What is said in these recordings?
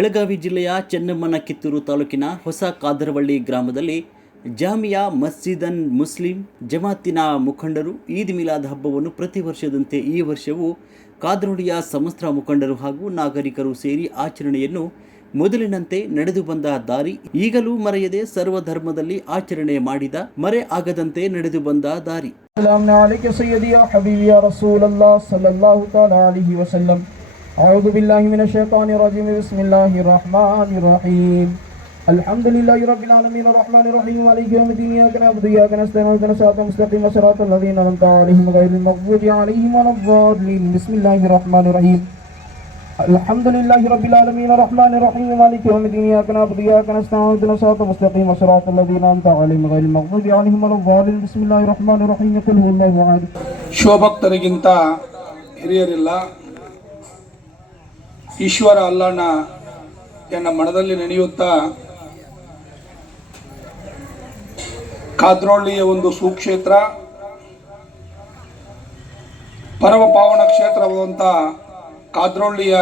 ಬೆಳಗಾವಿ ಜಿಲ್ಲೆಯ ಚೆನ್ನಮ್ಮನ ಕಿತ್ತೂರು ತಾಲೂಕಿನ ಹೊಸ ಕಾದರವಳ್ಳಿ ಗ್ರಾಮದಲ್ಲಿ ಜಾಮಿಯಾ ಮಸ್ಜಿದನ್ ಮುಸ್ಲಿಂ ಜಮಾತಿನ ಮುಖಂಡರು ಈದ್ ಮಿಲಾದ್ ಹಬ್ಬವನ್ನು ಪ್ರತಿ ವರ್ಷದಂತೆ ಈ ವರ್ಷವೂ ಕಾದರವಳ್ಳಿಯ ಸಮಸ್ತ ಮುಖಂಡರು ಹಾಗೂ ನಾಗರಿಕರು ಸೇರಿ ಆಚರಣೆಯನ್ನು ಮೊದಲಿನಂತೆ ನಡೆದು ಬಂದ ದಾರಿ ಈಗಲೂ ಮರೆಯದೆ ಸರ್ವಧರ್ಮದಲ್ಲಿ ಆಚರಣೆ ಮಾಡಿದ ಮರೆ ಆಗದಂತೆ ನಡೆದು ಬಂದ ದಾರಿ. أعوذ بالله من الشيطان الرجيم بسم الله الرحمن الرحيم الحمد لله رب العالمين الرحمن الرحيم مالك يوم الدين إياك نعبد وإياك نستعين اهدنا الصراط المستقيم صراط الذين أنعمت عليهم غير المغضوب عليهم ولا الضالين بسم الله الرحمن الرحيم الحمد لله رب العالمين الرحمن الرحيم مالك يوم الدين إياك نعبد وإياك نستعين اهدنا الصراط المستقيم صراط الذين أنعمت عليهم غير المغضوب عليهم ولا الضالين بسم الله الرحمن الرحيم قل هو الله أحد. ಶೋಭಕ್ತರಿಗಿಂತ ಹಿರಿಯರಿಲ್ಲ. ಈಶ್ವರ ಅಲ್ಲನ ಎನ್ನ ಮನದಲ್ಲಿ ನೆನೆಯುತ್ತಾ ಕಾದ್ರೋಳ್ಳಿಯ ಒಂದು ಸುಕ್ಷೇತ್ರ ಪರಮ ಪಾವನ ಕ್ಷೇತ್ರವಾದಂಥ ಕಾದ್ರೋಳ್ಳಿಯ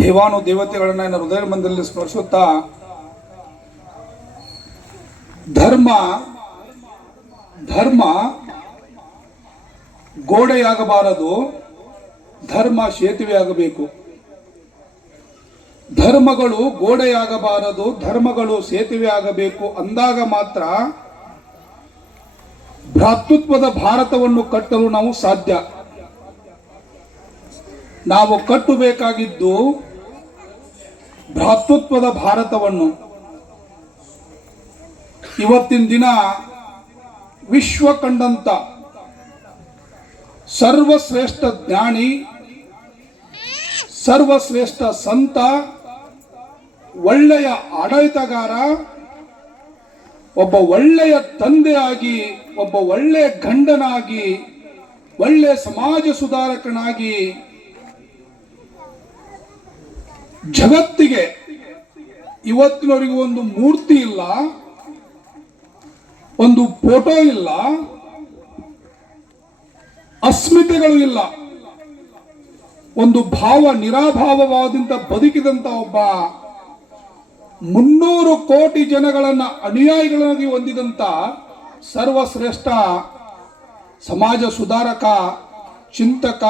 ದೇವಾನು ದೇವತೆಗಳನ್ನ ನನ್ನ ಹೃದಯ ಮಂದಿರದಲ್ಲಿ ಸ್ಮರಿಸುತ್ತಾ ಧರ್ಮ ಗೋಡೆಯಾಗಬಾರದು, ಧರ್ಮ ಸೇತುವೆಯಾಗಬೇಕು. ಧರ್ಮಗಳು ಗೋಡೆಯಾಗಬಾರದು, ಧರ್ಮಗಳು ಸೇತುವೆ ಆಗಬೇಕು ಅಂದಾಗ ಮಾತ್ರ ಭ್ರಾತೃತ್ವದ ಭಾರತವನ್ನು ಕಟ್ಟಲು ನಾವು ಸಾಧ್ಯ. ನಾವು ಕಟ್ಟಬೇಕಾಗಿದ್ದು ಭ್ರಾತೃತ್ವದ ಭಾರತವನ್ನು. ಇವತ್ತಿನ ದಿನ ವಿಶ್ವ ಕಂಡಂತ ಸರ್ವಶ್ರೇಷ್ಠ ಜ್ಞಾನಿ, ಸರ್ವಶ್ರೇಷ್ಠ ಸಂತ, ಒಳ್ಳೆಯ ಆಡಳಿತಗಾರ, ಒಬ್ಬ ಒಳ್ಳೆಯ ತಂದೆಯಾಗಿ, ಒಬ್ಬ ಒಳ್ಳೆಯ ಗಂಡನಾಗಿ, ಒಳ್ಳೆಯ ಸಮಾಜ ಸುಧಾರಕನಾಗಿ ಜಗತ್ತಿಗೆ ಇವತ್ತಿನವರೆಗೂ ಒಂದು ಮೂರ್ತಿ ಇಲ್ಲ, ಒಂದು ಫೋಟೋ ಇಲ್ಲ, ಅಸ್ಮಿತೆಗಳು ಇಲ್ಲ, ಒಂದು ಭಾವ ನಿರಾಭಾವವಾದಂತ ಬದುಕಿದಂತ ಒಬ್ಬ 300 ಕೋಟಿ ಜನಗಳನ್ನ ಅನುಯಾಯಿಗಳಾಗಿ ಹೊಂದಿದಂತ ಸರ್ವಶ್ರೇಷ್ಠ ಸಮಾಜ ಸುಧಾರಕ, ಚಿಂತಕ,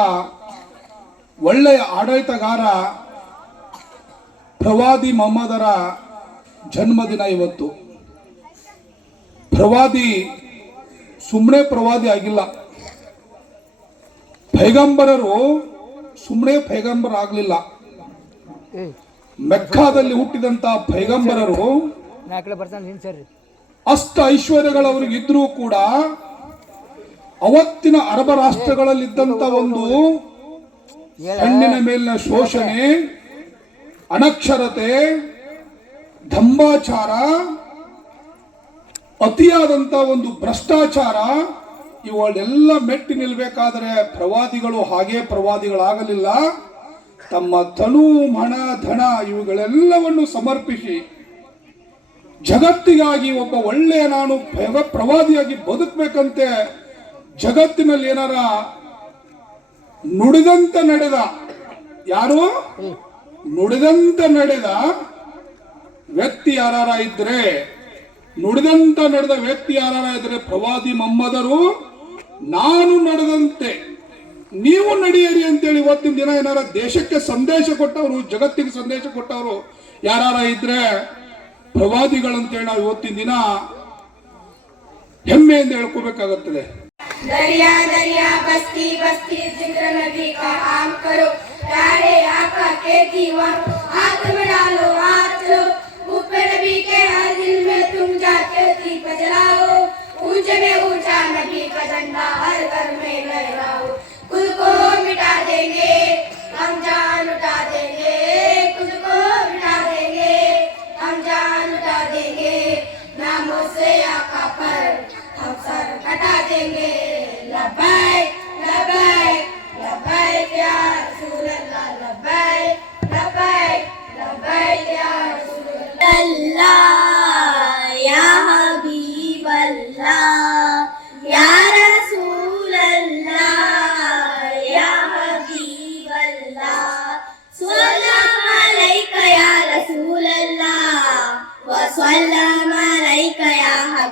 ಒಳ್ಳೆಯ ಆಡಳಿತಗಾರ ಪ್ರವಾದಿ ಮೊಹಮ್ಮದರ ಜನ್ಮದಿನ ಇವತ್ತು. ಪ್ರವಾದಿ ಸುಮ್ಮನೆ ಪ್ರವಾದಿ ಆಗಿಲ್ಲ. ಪೈಗಂಬರರು ಸುಮ್ಮನೆ ಪೈಗಂಬರ ಆಗಲಿಲ್ಲ. ಮೆಕ್ಕಾದಲ್ಲಿ ಹುಟ್ಟಿದಂತ ಪೈಗಂಬರರು ಅಷ್ಟ ಐಶ್ವರ್ಯಗಳವರಿಗಿದ್ರೂ ಕೂಡ ಅವತ್ತಿನ ಅರಬ ರಾಷ್ಟ್ರಗಳಲ್ಲಿದ್ದಂತ ಒಂದು ಹೆಣ್ಣಿನ ಮೇಲಿನ ಶೋಷಣೆ, ಅನಕ್ಷರತೆ, ದಂಭಾಚಾರ, ಅತಿಯಾದಂತ ಒಂದು ಭ್ರಷ್ಟಾಚಾರ ಇವುಗಳೆಲ್ಲ ಮೆಟ್ಟಿ ನಿಲ್ಬೇಕಾದರೆ ಪ್ರವಾದಿಗಳು ಹಾಗೆ ಪ್ರವಾದಿಗಳಾಗಲಿಲ್ಲ. ತಮ್ಮ ತನು, ಮನ, ಧನ ಇವುಗಳೆಲ್ಲವನ್ನು ಸಮರ್ಪಿಸಿ ಜಗತ್ತಿಗಾಗಿ ಒಬ್ಬ ಒಳ್ಳೆಯ ನಾನು ಪ್ರವಾದಿಯಾಗಿ ಬದುಕಬೇಕಂತೆ ಜಗತ್ತಿನಲ್ಲಿ ಏನಾರ ನುಡಿದಂತೆ ನಡೆದ, ಯಾರು ನುಡಿದಂತೆ ನಡೆದ ವ್ಯಕ್ತಿ ಯಾರ ಇದ್ರೆ, ನುಡಿದಂತ ನಡೆದ ವ್ಯಕ್ತಿ ಯಾರ ಇದ್ರೆ ಪ್ರವಾದಿ ಮೊಹಮ್ಮದರು. ನಾನು ನಡೆದಂತೆ ನೀವು ನಡೆಯಿರಿ ಅಂತೇಳಿ ಇವತ್ತಿನ ದಿನ ಏನಾರ ದೇಶಕ್ಕೆ ಸಂದೇಶ ಕೊಟ್ಟವರು, ಜಗತ್ತಿಗೆ ಸಂದೇಶ ಕೊಟ್ಟವರು ಯಾರ ಇದ್ರೆ ಪ್ರವಾದಿಗಳಂತೇಳಿ ನಾವು ಇವತ್ತಿನ ದಿನ ಹೆಮ್ಮೆಯಿಂದ ಹೇಳ್ಕೋಬೇಕಾಗುತ್ತದೆ. दरिया दरिया बस्ती बस्ती जिक्र नबी का आम करो, प्यारे आका के दीवानो हाथ में डालो हाथ लो, ऊपर नबी के हर दिल में तुम जाके दीप जलाओ, ऊंचे में ऊंचा नबी का झंडा हर घर में लहराओ. खुद को मिटा देंगे हम जान उठा देंगे, खुद को मिटा देंगे हम जान उठा देंगे, नामों से आका पर हम सर कटा देंगे. लब्बैक लब्बैक लब्बैक या रसूल अल्लाह, लब्बैक लब्बैक लब्बैक या रसूल अल्लाह, या हबीब अल्लाह, या रसूल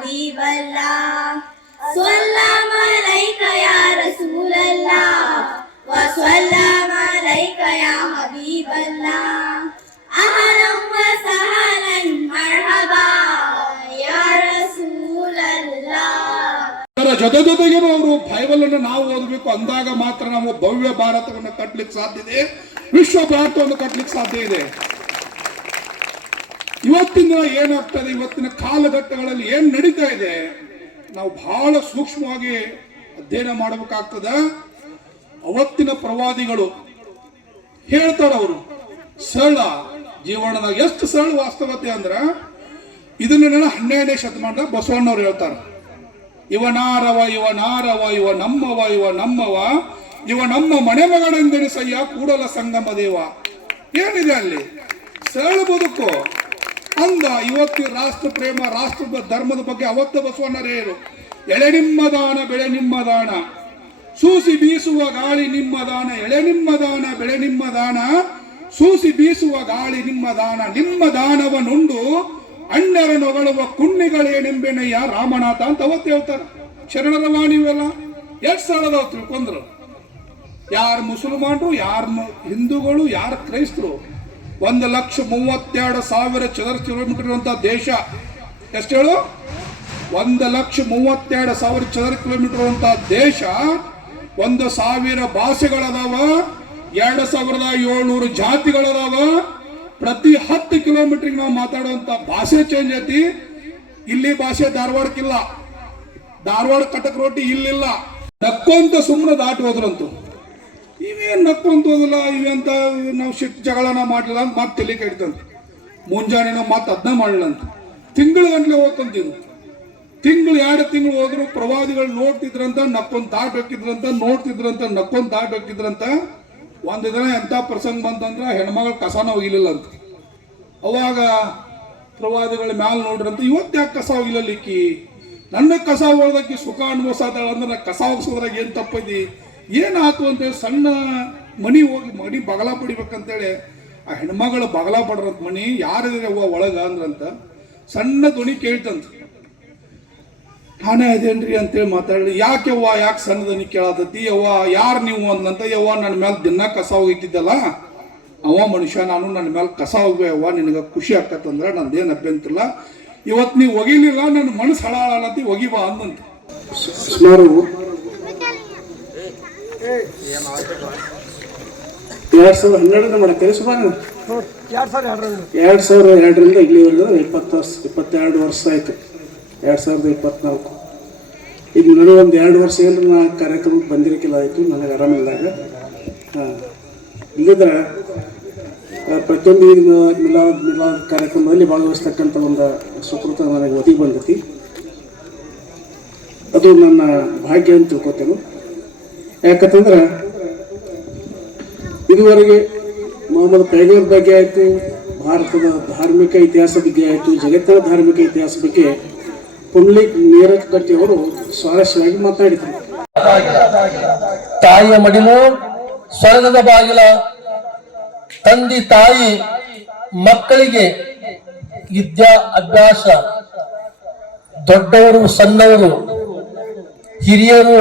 حبيب الله سلام عليك يا رسول الله وسلام عليك يا حبيب الله أهلا وسهلا مرحبا يا رسول الله. ಅದರ ಜೊತೆಗೆ ಅವರು ಬೈಬಲ್ ಅನ್ನು ನಾವು ಓದಬೇಕು ಅಂದಾಗ ಮಾತ್ರ ನಾವು ಭವ್ಯ ಭಾರತವನ್ನು ಕಟ್ಟಲಿಕ್ಕೆ ಸಾಧ್ಯ ಇದೆ, ವಿಶ್ವ ಭಾರತವನ್ನು ಕಟ್ಟಲಿಕ್ಕೆ ಸಾಧ್ಯ ಇದೆ. ಇವತ್ತಿನ ಏನಾಗ್ತದೆ, ಇವತ್ತಿನ ಕಾಲಘಟ್ಟಗಳಲ್ಲಿ ಏನ್ ನಡೀತಾ ಇದೆ ನಾವು ಬಹಳ ಸೂಕ್ಷ್ಮವಾಗಿ ಅಧ್ಯಯನ ಮಾಡಬೇಕಾಗ್ತದ. ಅವತ್ತಿನ ಪ್ರವಾದಿಗಳು ಹೇಳ್ತಾರ, ಅವರು ಸರಳ ಜೀವನದಾಗ ಎಷ್ಟು ಸರಳ ವಾಸ್ತವತೆ ಅಂದ್ರ ಇದನ್ನ 12ನೇ ಶತಮಾನದಾಗ ಬಸವಣ್ಣವ್ರು ಹೇಳ್ತಾರ. ಇವನಾರವ ಇವನಾರವ ಇವ ನಮ್ಮವ ಇವ ನಮ್ಮವ ಇವ ನಮ್ಮ ಮನೆ ಮಗನೆಂದೆನಿಸಯ್ಯ ಕೂಡಲ ಸಂಗಮ ದೇವ. ಏನಿದೆ ಅಲ್ಲಿ ಸರಳ ಬದುಕು ಅಂದ. ಇವತ್ತು ರಾಷ್ಟ್ರ ಪ್ರೇಮ, ರಾಷ್ಟ್ರ ಧರ್ಮದ ಬಗ್ಗೆ ಅವತ್ತು ಬಸವಣ್ಣರೇ ಹೇಳು. ಎಳೆ ನಿಮ್ಮ ದಾನ ಬೆಳೆ ನಿಮ್ಮ ದಾನ, ಸೂಸಿ ಬೀಸುವ ಗಾಳಿ ನಿಮ್ಮ ದಾನ, ಎಳೆ ನಿಮ್ಮ ದಾನ ಬೆಳೆ ನಿಮ್ಮ ದಾನ, ಸೂಸಿ ಬೀಸುವ ಗಾಳಿ ನಿಮ್ಮ ದಾನ, ನಿಮ್ಮ ದಾನವನ್ನುಂಡು ಅಣ್ಣರ ನೊಗಳುವ ಕುಣ್ಣಿಗಳೇನೆಂಬೆನಯ್ಯ ರಾಮನಾಥ ಅಂತ ಅವತ್ತು ಹೇಳ್ತಾರೆ. ಶರಣರ ವಾಣಿ ಇವೆಲ್ಲ ಎಷ್ಟು ಸರಳದವ್ ತಿಳ್ಕೊಂಡ್ರು. ಯಾರು ಮುಸಲ್ಮಾನರು, ಯಾರು ಹಿಂದೂಗಳು, ಯಾರು ಕ್ರೈಸ್ತರು. 1,32,000 ಚದರ ಕಿಲೋಮೀಟರ್ ಇರುವಂತಹ ದೇಶ. ಎಷ್ಟು ಹೇಳು? 1,32,000 ಚದರ ಕಿಲೋಮೀಟರ್ ಇರುವಂತಹ ದೇಶ. 1,000 ಭಾಷೆಗಳದಾವ, 2,700 ಜಾತಿಗಳದಾವ. ಪ್ರತಿ 10 ಕಿಲೋಮೀಟರ್ಗೆ ನಾವು ಮಾತಾಡುವಂತ ಭಾಷೆ ಚೇಂಜ್ ಐತಿ. ಇಲ್ಲಿ ಭಾಷೆ ಧಾರವಾಡಕ್ಕಿಲ್ಲ, ಧಾರವಾಡ ಕಟಕ್ ರೋಟಿ ಇಲ್ಲಿಲ್ಲ. ನಕ್ಕೊಂತ ಸುಮ್ಮನೆ ದಾಟಿ ಹೋದ್ರಂತು. ಇವೇನ್ ನಕ್ಕೊಂತ ಹೋದಿಲ್ಲ, ಇವಂತ ನಾವು ಸಿಟ್ಟು ಜಗಳನ ಮಾಡಲಿಲ್ಲ ಅಂತ ಮತ್ತೆ ತಲೆ ಕೆಡ್ತಂತ. ಮುಂಜಾನೆ ನಾವು ಮತ್ತೆ ಅದನ್ನ ಮಾಡಲಿಲ್ಲ ಅಂತ ತಿಂಗಳು ಗಂಟ್ಲೆ ಹೋಗ್ತಂತಿದ್ರು. ತಿಂಗಳು 2 ತಿಂಗಳು ಹೋದ್ರು ಪ್ರವಾದಿಗಳು ನೋಡ್ತಿದ್ರಂತ, ನಕ್ಕೊಂತ ದಾಟ್ ಹೋಗಿದ್ರಂತ, ನೋಡ್ತಿದ್ರಂತ, ನಕ್ಕೊಂತ ದಾಟ್ ಹೋಗಿದ್ರಂತ. ಒಂದು ದಿನ ಎಂತ ಪ್ರಸಂಗ ಬಂತಂದ್ರ ಹೆಣ್ಮಗಳು ಕಸನ ಹೋಗಿಲಿಲ್ಲ ಅಂತ. ಅವಾಗ ಪ್ರವಾದಿಗಳ ಮ್ಯಾಲ ನೋಡ್ರಂತ, ಇವತ್ತು ಯಾಕೆ ಕಸ ಹೋಗಿಲ್ಲಲಿಕ್ಕಿ, ನನ್ನ ಕಸ ಹೋಗೋದಕ್ಕೆ ಸುಖ ಅನುಭವಿಸತಾಳ ಅಂದ್ರೆ ನಾ ಕಸ ಹೋಗಿಸೋದ್ರಾಗ ಏನ್ ತಪ್ಪೈತಿ, ಏನಾಯ್ತು ಅಂತೇಳಿ ಸಣ್ಣ ಮನಿ ಹೋಗಿ ಮನಿ ಬಗಲ ಪಡಿಬೇಕಂತೇಳಿ ಆ ಹೆಣ್ಮಗಳು ಬಗಲ ಪಡ್ರಂತ. ಮನಿ ಯಾರಿದ್ರೆ ಅವ್ವ ಒಳಗ ಅಂದ್ರಂತ. ಸಣ್ಣ ಧ್ವನಿ ಕೇಳ್ತಂತ, ನಾನೇ ಅದೇನ್ರಿ ಅಂತೇಳಿ ಮಾತಾಡಲಿ. ಯಾಕೆ ಅವ್ವ, ಯಾಕೆ ಸಣ್ಣ ಧ್ವನಿ ಕೇಳತತಿ, ಅವ್ವ ಯಾರು ನೀವು ಅಂದಂತ. ಯವ್ವ ನನ್ನ ಮೇಲೆ ದಿನ ಕಸ ಹೋಗಿದ್ದಿದ್ದಲ್ಲ, ಅವ ಮನುಷ್ಯ, ನಾನು ನನ್ನ ಮೇಲೆ ಕಸ ಹೋಗ್ಬೇ ಅವ್ವ, ನಿನಗೆ ಖುಷಿ ಆಕತ್ತಂದ್ರೆ ನಂದೇನು ಅಭ್ಯಂತರಿಲ್ಲ. ಇವತ್ತು ನೀವು ಒಗಿಲಿಲ್ಲ, ನನ್ನ ಮನಸ್ಸು ಹಳಾಳತಿ, ಒಗಿಬಾ ಅಂದಂತ. ಸುಮಾರು 2012 ಮಾಡತ್ತೇವೆ. ಸುಮಾರು 2002ರಿಂದ ಇಲ್ಲಿವರೆಗೂ 22 ವರ್ಷ ಆಯ್ತು. 2024 ಈಗ ನನಗೆ ಒಂದು 2 ವರ್ಷ ಏನು ನಾ ಕಾರ್ಯಕ್ರಮಕ್ಕೆ ಬಂದಿರಕ್ಕಿಲ್ಲ ಆಯಿತು. ನನಗೆ ಆರಾಮಿಲ್ದಾಗ ಇಲ್ಲಿದ್ರೆ ಪ್ರತಿಯೊಂದು ಮಿಲಾದ್ ಕಾರ್ಯಕ್ರಮದಲ್ಲಿ ಭಾಗವಹಿಸ್ತಕ್ಕಂಥ ಒಂದು ಸುಕೃತ ನನಗೆ ಒದಗಿ ಬಂದೈತಿ. ಅದು ನನ್ನ ಭಾಗ್ಯ ಅಂತ ತಿಳ್ಕೊತೇನೆ. ಯಾಕಂತಂದ್ರೆ ಇದುವರೆಗೆ ಮೊಹಮ್ಮದ್ ಪೈಗಂಬರ್ ಬಗ್ಗೆ ಆಯಿತು, ಭಾರತದ ಧಾರ್ಮಿಕ ಇತಿಹಾಸ ಬಗ್ಗೆ ಆಯಿತು, ಜಗತ್ತಿನ ಧಾರ್ಮಿಕ ಇತಿಹಾಸ ಬಗ್ಗೆ ಪುಂಡ್ಲಿಕ್ ನೀರಜ್ ಕಟ್ಟಿ ಅವರು ಸ್ವಾರಸ್ಯವಾಗಿ ಮಾತನಾಡಿದರು. ತಾಯಿಯ ಮಡಿಲು ಸ್ವರ್ಗದ ಬಾಗಿಲ. ತಂದೆ ತಾಯಿ ಮಕ್ಕಳಿಗೆ ವಿದ್ಯಾ ಅಭ್ಯಾಸ, ದೊಡ್ಡವರು ಸಣ್ಣವರು ಹಿರಿಯರು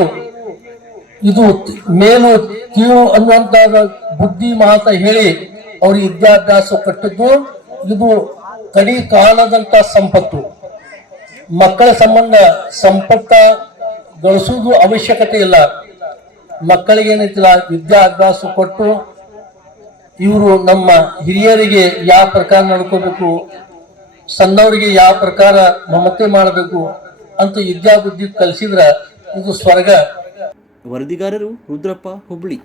ಇದು ಮೇಲು ಕೀಳು ಅನ್ನುವಂತ ಬುದ್ಧಿ ಮಾತ ಹೇಳಿ ಅವ್ರಿಗೆ ವಿದ್ಯಾಭ್ಯಾಸ ಕಟ್ಟಿದ್ದು. ಇದು ಕಡಿ ಕಾಲದಂತ ಸಂಪತ್ತು. ಮಕ್ಕಳ ಸಂಬಂಧ ಸಂಪತ್ತ ಗಳಿಸುವುದು ಅವಶ್ಯಕತೆ ಇಲ್ಲ. ಮಕ್ಕಳಿಗೆ ಏನೈತಿಲ್ಲ ವಿದ್ಯಾಭ್ಯಾಸ ಕೊಟ್ಟು ಇವರು ನಮ್ಮ ಹಿರಿಯರಿಗೆ ಯಾವ ಪ್ರಕಾರ ನಡ್ಕೋಬೇಕು, ಸಣ್ಣವರಿಗೆ ಯಾವ ಪ್ರಕಾರ ಮಮತೆ ಮಾಡಬೇಕು ಅಂತ ವಿದ್ಯಾಬುದ್ಧಿ ಕಲಿಸಿದ್ರ ಇದು ಸ್ವರ್ಗ. ವರದಿಗಾರರು ರುದ್ರಪ್ಪ, ಹುಬ್ಳಿ.